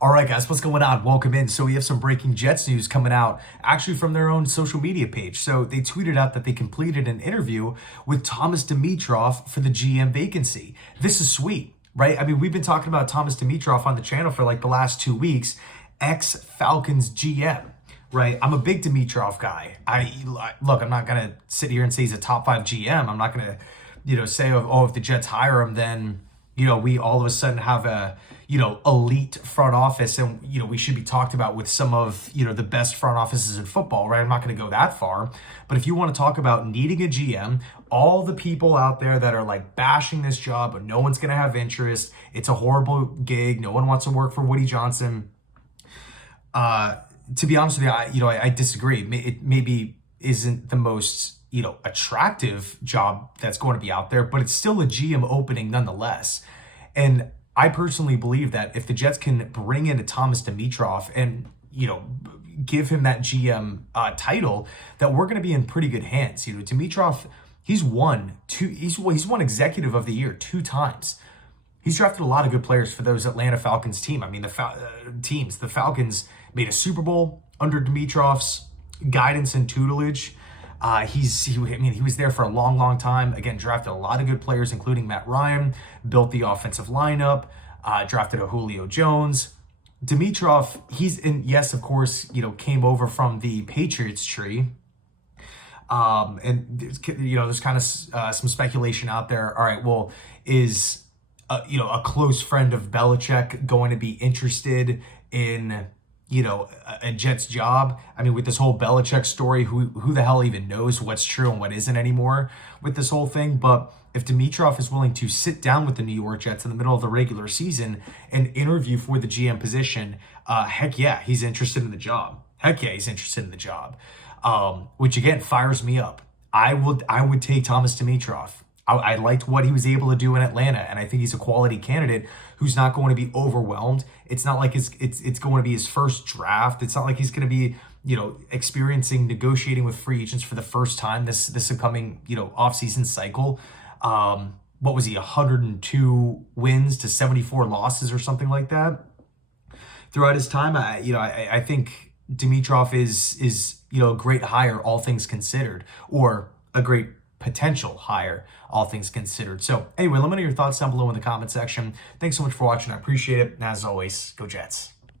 All right, guys, what's going on? Welcome in. So we have some breaking Jets news coming out, actually from their own social media page. So they tweeted out that they completed an interview with Thomas Dimitroff for the GM vacancy. This is sweet, right? I mean, we've been talking about Thomas Dimitroff on the channel for like the last 2 weeks, ex-Falcons GM, right? I'm a big Dimitroff guy. Look, I'm not gonna sit here and say he's a top 5 GM. I'm not gonna, say, oh, if the Jets hire him, then we all of a sudden have a, elite front office, and, we should be talked about with some of, the best front offices in football, right? I'm not going to go that far. But if you want to talk about needing a GM, all the people out there that are like bashing this job, but no one's going to have interest, it's a horrible gig, no one wants to work for Woody Johnson. To be honest with you, I disagree. It maybe isn't the most, attractive job that's going to be out there, but it's still a GM opening nonetheless. And I personally believe that if the Jets can bring in a Thomas Dimitroff and, give him that GM title, that we're going to be in pretty good hands. Dimitroff, he's won executive of the year 2 times. He's drafted a lot of good players for those Atlanta Falcons team. I mean, the Falcons made a Super Bowl under Dimitroff's guidance and tutelage. He was there for a long, long time. Again, drafted a lot of good players, including Matt Ryan, built the offensive lineup, drafted a Julio Jones. Dimitroff, yes, of course, came over from the Patriots tree. And there's kind of some speculation out there. All right, well, is a close friend of Belichick going to be interested in a Jets job? I mean, with this whole Belichick story, who the hell even knows what's true and what isn't anymore with this whole thing? But if Dimitroff is willing to sit down with the New York Jets in the middle of the regular season and interview for the GM position, heck yeah, he's interested in the job. Heck yeah, he's interested in the job. Which again fires me up. I would take Thomas Dimitroff. I liked what he was able to do in Atlanta, and I think he's a quality candidate who's not going to be overwhelmed. It's not like it's going to be his first draft. It's not like he's going to be, experiencing negotiating with free agents for the first time this upcoming, offseason cycle. What was he, 102 wins to 74 losses or something like that throughout his time? I think Dimitroff is a great hire, all things considered, or a great potential hire, all things considered. So anyway, let me know your thoughts down below in the comment section. Thanks so much for watching. I appreciate it. And as always, go Jets.